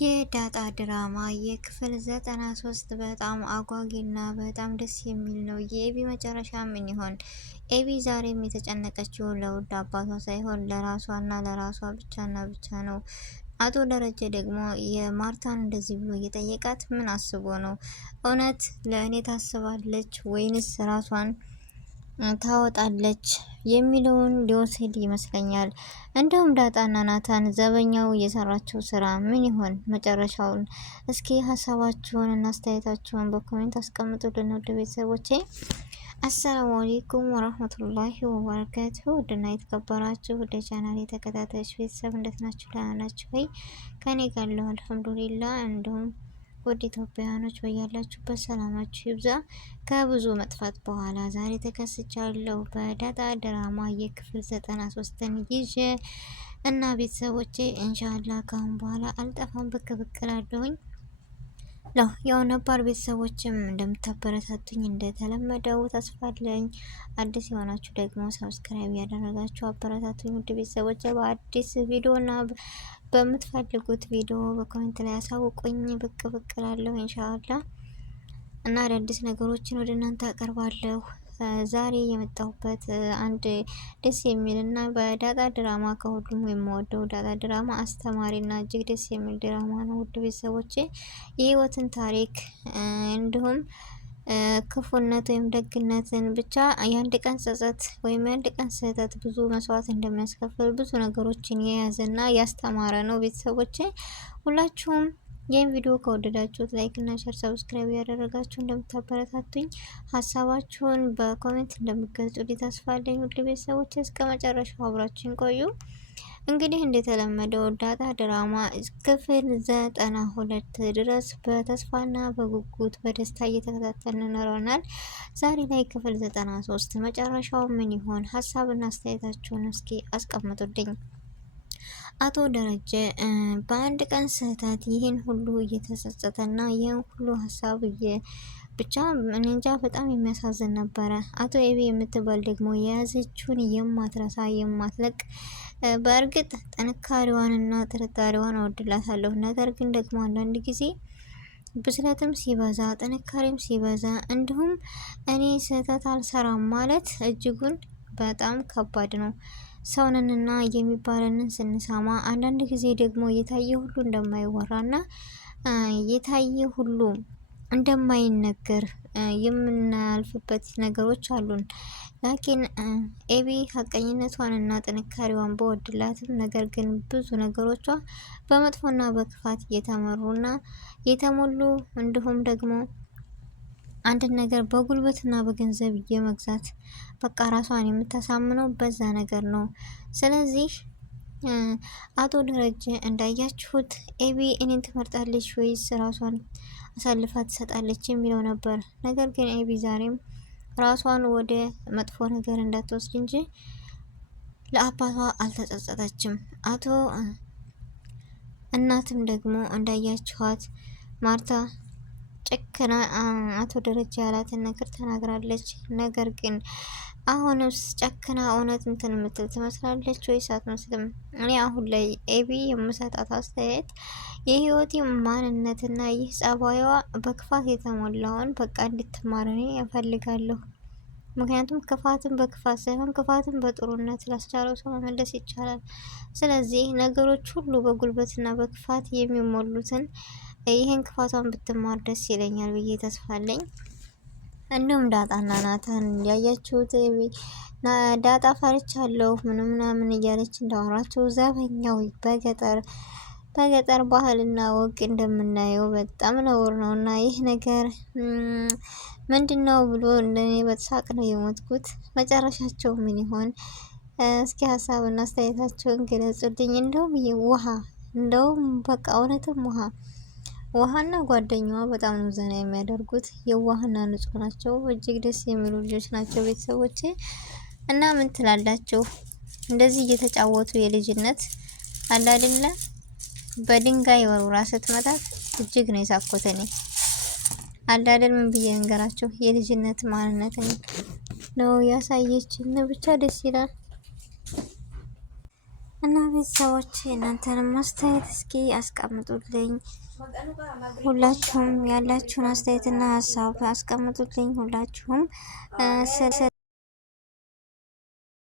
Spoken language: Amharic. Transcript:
የዳጣ ድራማ የክፍል 93 በጣም አጓጊና በጣም ደስ የሚል ነው። የኤቢ መጨረሻ ምን ይሆን? ኤቢ ዛሬም የተጨነቀችው ለውድ አባቷ ሳይሆን ለራሷና ለራሷ ብቻና ብቻ ነው። አቶ ደረጀ ደግሞ የማርታን እንደዚህ ብሎ እየጠየቃት ምን አስቦ ነው? እውነት ለእኔ ታስባለች ወይንስ ራሷን ታወጣለች የሚለውን ሊወስድ ይመስለኛል። እንደውም ዳጣና ናታን ዘበኛው የሰራቸው ስራ ምን ይሆን መጨረሻውን? እስኪ ሀሳባችሁን እና አስተያየታችሁን በኮሜንት አስቀምጡልን ውድ ቤተሰቦቼ። አሰላሙ አለይኩም ወራህመቱላሂ ወበረካቱሁ። ውድና የተከበራችሁ ወደ ቻናል የተከታታዮች ቤተሰብ እንዴት ናችሁ? ደህና ናችሁ ወይ? ከኔ ጋር አለሁ አልሐምዱሊላህ። እንደውም ውድ ኢትዮጵያውያኖች በያላችሁበት ሰላማችሁ ይብዛ። ከብዙ መጥፋት በኋላ ዛሬ ተከስቻለሁ በዳጣ ድራማ የክፍል 93ን ይዤ እና ቤተሰቦቼ ኢንሻአላህ ካሁን በኋላ አልጠፋም፣ ብቅ ብቅ እላለሁኝ። ያው ነባር ቤተሰቦችም እንደምታበረታቱኝ እንደተለመደው ተስፋ አለኝ። አዲስ የሆናችሁ ደግሞ ሰብስክራይብ ያደረጋችሁ አበረታቱኝ ውድ ቤተሰቦች። በአዲስ ቪዲዮና በምትፈልጉት ቪዲዮ በኮሜንት ላይ አሳውቁኝ። ብቅ ብቅ እላለሁ ኢንሻአላህ እና አዳዲስ ነገሮችን ወደ እናንተ አቀርባለሁ። ዛሬ የመጣሁበት አንድ ደስ የሚል እና በዳጣ ድራማ ከሁሉም የምወደው ዳጣ ድራማ አስተማሪና እጅግ ደስ የሚል ድራማ ነው ውድ ቤተሰቦቼ። የህይወትን ታሪክ እንዲሁም ክፉነት ወይም ደግነትን ብቻ የአንድ ቀን ጸጸት ወይም የአንድ ቀን ስህተት ብዙ መስዋዕት እንደሚያስከፍል ብዙ ነገሮችን የያዘና ያስተማረ ነው ቤተሰቦቼ። ሁላችሁም ይህን ቪዲዮ ከወደዳችሁት ላይክ እና ሼር ሰብስክራይብ ያደረጋችሁ እንደምታበረታቱኝ ሀሳባችሁን በኮሜንት እንደምትገልጹልኝ ተስፋ አለኝ ውድ ቤተሰቦች። እስከ መጨረሻው አብራችሁን ቆዩ። እንግዲህ እንደተለመደው ዳጣ ድራማ ክፍል 92 ድረስ በተስፋና በጉጉት በደስታ እየተከታተልን ኖረናል። ዛሬ ላይ ክፍል 93 መጨረሻው ምን ይሆን? ሀሳብና አስተያየታችሁን እስኪ አስቀምጡልኝ። አቶ ደረጀ በአንድ ቀን ስህተት ይህን ሁሉ እየተጸጸተና ይህን ሁሉ ሀሳብ ብቻ እንጃ በጣም የሚያሳዝን ነበረ። አቶ ኤቢ የምትባል ደግሞ የያዘችውን የማትረሳ የማትለቅ በእርግጥ ጥንካሬዋንና ጥርጣሬዋን እወድላታለሁ። ነገር ግን ደግሞ አንዳንድ ጊዜ ብስለትም ሲበዛ ጥንካሬም ሲበዛ እንዲሁም እኔ ስህተት አልሰራም ማለት እጅጉን በጣም ከባድ ነው። ሰውንንና የሚባለንን ስንሰማ አንዳንድ ጊዜ ደግሞ የታየ ሁሉ እንደማይወራና የታየ ሁሉ እንደማይነገር የምናልፍበት ነገሮች አሉን። ላኪን ኤቢ ሀቀኝነቷንና ጥንካሬዋን በወድላትም ነገር ግን ብዙ ነገሮቿ በመጥፎና በክፋት እየተመሩና የተሞሉ እንዲሁም ደግሞ አንድን ነገር በጉልበትና በገንዘብ የመግዛት በቃ ራሷን የምታሳምነው በዛ ነገር ነው። ስለዚህ አቶ ደረጀ እንዳያችሁት ኤቢ እኔን ትመርጣለች ወይስ ራሷን አሳልፋ ትሰጣለች የሚለው ነበር። ነገር ግን ኤቢ ዛሬም ራሷን ወደ መጥፎ ነገር እንዳትወስድ እንጂ ለአባቷ አልተጸጸተችም። እናትም ደግሞ እንዳያችኋት ማርታ ጨክና አቶ ደረጃ ያላትን ነገር ተናግራለች። ነገር ግን አሁንስ ጨክና እውነት እንትን የምትል ትመስላለች ወይስ አትመስልም? እኔ አሁን ላይ ኤቢ የምሰጣት አስተያየት የህይወቴ ማንነትና ይህ ጸባይዋ በክፋት የተሞላውን በቃ እንድትማር እኔ እፈልጋለሁ። ምክንያቱም ክፋትን በክፋት ሳይሆን ክፋትን በጥሩነት ላስቻለው ሰው መመለስ ይቻላል። ስለዚህ ነገሮች ሁሉ በጉልበትና በክፋት የሚሞሉትን ይህን ክፋቷን ብትማር ደስ ይለኛል ብዬ ተስፋ አለኝ። እንዲሁም ዳጣና ናታን ያያችሁት ዳጣ ፈርቻለሁ ምናምን እያለች እንዳወራቸው ዘበኛው በገጠር ባህልና ወግ እንደምናየው በጣም ነውር ነው እና ይህ ነገር ምንድነው ብሎ እንደኔ በተሳቅ ነው የሞትኩት። መጨረሻቸው ምን ይሆን? እስኪ ሀሳብና አስተያየታቸውን ገለጹልኝ። እንደውም በቃ እውነትም ውሃና ጓደኛዋ በጣም ነው ዘና የሚያደርጉት። የዋህና ንጹህ ናቸው። እጅግ ደስ የሚሉ ልጆች ናቸው ቤተሰቦቼ። እና ምን ትላላችሁ? እንደዚህ እየተጫወቱ የልጅነት አለ አይደለ በድንጋይ ወርውራ ስትመታት እጅግ ነው የሳኮት። እኔ አለ አይደል ምን ብዬ እንገራችሁ? የልጅነት ማንነት ነው ያሳየችን። ብቻ ደስ ይላል። እና ቤተሰቦች እናንተንም አስተያየት እስኪ አስቀምጡልኝ። ሁላችሁም ያላችሁን አስተያየትና ሀሳብ አስቀምጡልኝ። ሁላችሁም